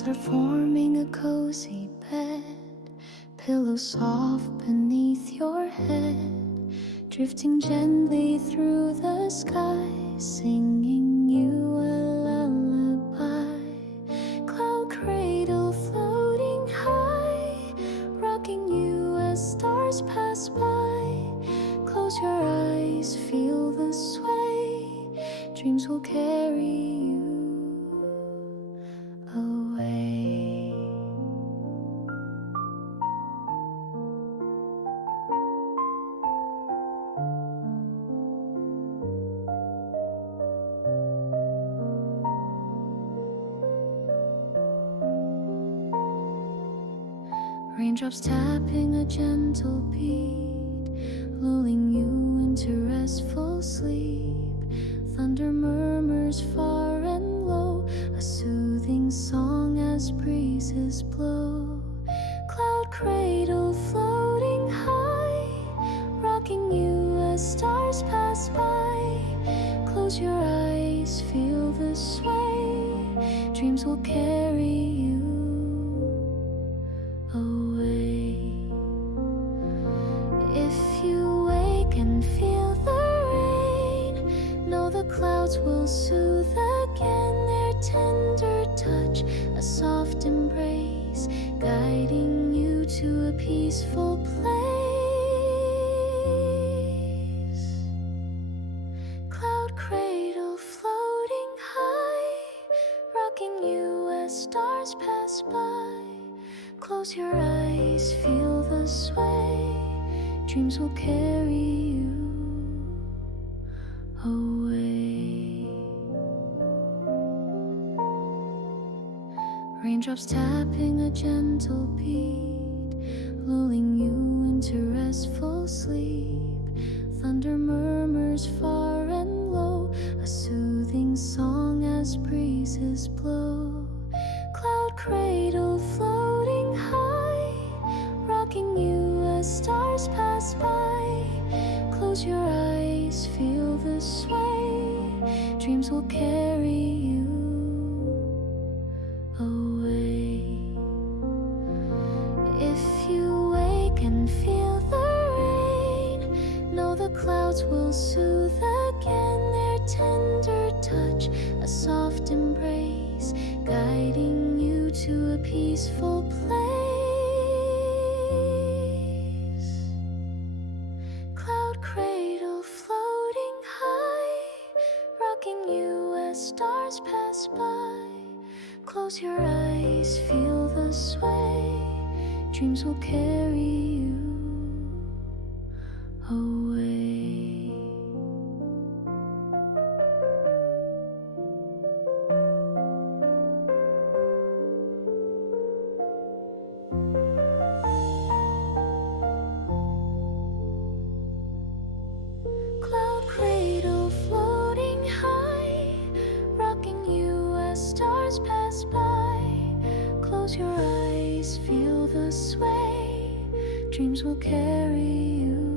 Clouds are forming a cozy bed, pillows soft beneath your head, drifting gently through the sky, singing you a lullaby. Cloud cradle floating high, rocking you as stars pass by. Close your eyes, feel the sway, dreams will carry you away. Raindrops tapping a gentle beat, lulling you into restful sleep. Thunder murmurs far and low, a soothing song as breezes blow. Cloud cradle floating high, rocking you as stars pass by. Close your eyes, feel the sway, dreams will carry you away. If you wake and feel the rain, know the clouds will soothe again. Their tender touch, a soft embrace, guiding you to a peaceful place. Cloud cradle floating high, rocking you as stars pass by. Close your eyes, feel the sway, dreams will carry you away. Raindrops tapping a gentle beat, lulling you into restful sleep. Thunder murmurs far and low, a soothing song as breezes blow. Cloud cradle floating high, rocking you as stars pass by. Close your eyes, feel the sway, dreams will carry you away. If you wake and feel the rain, know the clouds will soothe again. Their tender touch, a soft embrace, guiding you to a peaceful place. Cloud cradle floating high, rocking you as stars pass by. Close your eyes, feel the sway, dreams will carry you away. Cloud cradle floating high, rocking you as stars pass by. Close your eyes, feel the sway, dreams will carry you